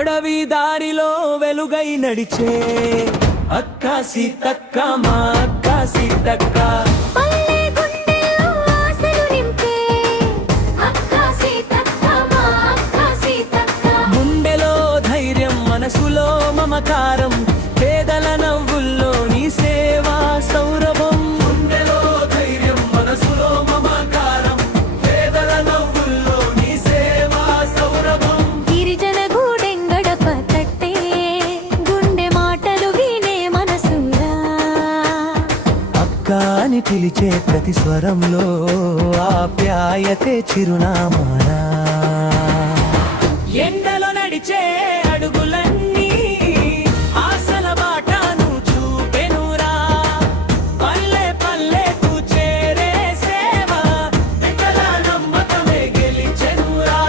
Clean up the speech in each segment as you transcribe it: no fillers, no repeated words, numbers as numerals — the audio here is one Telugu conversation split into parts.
అడవి దారిలో వెలుగై నడిచే అక్క సీతక్క మా అక్క సీతక్క గుండెలో ధైర్యం మనసులో మమకారం పేదల నవ్వుల్లో నీ సేవా సౌరభం గుండెలో ధైర్యం మనసులో మమకారం పేదల నవ్వుల్లో నీ సేవా సౌరభం గిరిజన గూడెంగడప తట్టే గుండె మాటలు వినే మనసురా అక్క అని పిలిచే ప్రతి స్వరంలో ఆప్యాయతే చిరునామారా ఎండలో నడిచే అడుగులన్నీ ఆశల బాటను చూపెనురా పల్లె పల్లెకు చేరే సేవ వికల నమ్మకమే గెలిచెనురా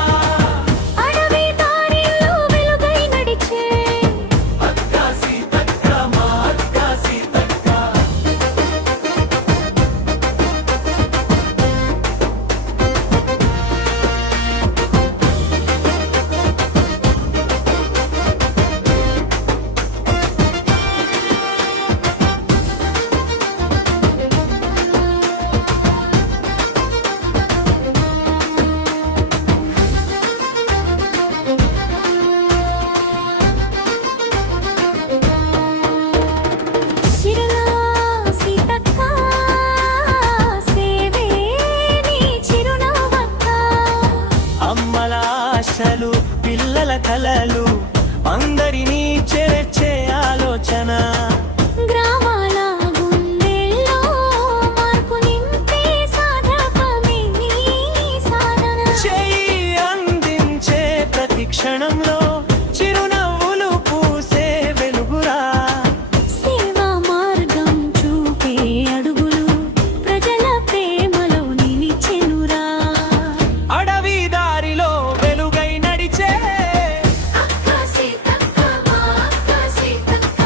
అడవి దారిలో వెలుగై నడిచే అక్క సీతక్క మా అక్క సీతక్క చిరునా సీతక్క సేవే నీ చిరునవ్వక్క అమ్మల ఆశలు పిల్లల కలలు అందరినీ చేర్చే ఆలోచన గ్రామాల గుండెల్లో మార్పు నింపే సాధకమే నీ సాధన చేయి అందించే ప్రతి క్షణంలో చిరునవ్వులు పూసే వెలుగురా సేవా మార్గం చూపే అడుగులు ప్రజల ప్రేమలో నిలిచెనురా అడవి దారిలో వెలుగై నడిచే అక్క సీతక్క మా అక్క సీతక్క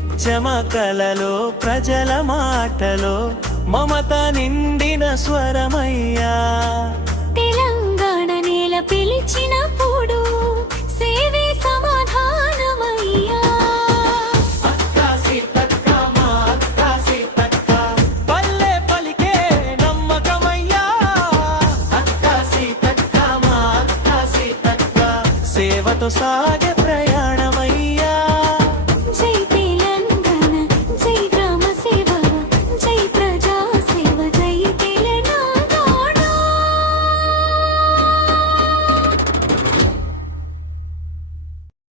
దిచ్చమకలలో ప్రజల మాటలో మమత నిండిన స్వరమయ్యా తెలంగాణ నేల పిలిచినప్పుడు సేవే సమాధానమయ్యా అక్క సీతక్క మా అక్క సీతక్క పల్లె పలికే నమ్మకమయ్యా అక్క సీతక్క మా అక్క సీతక్క సేవతో సాగే ప్రయాణం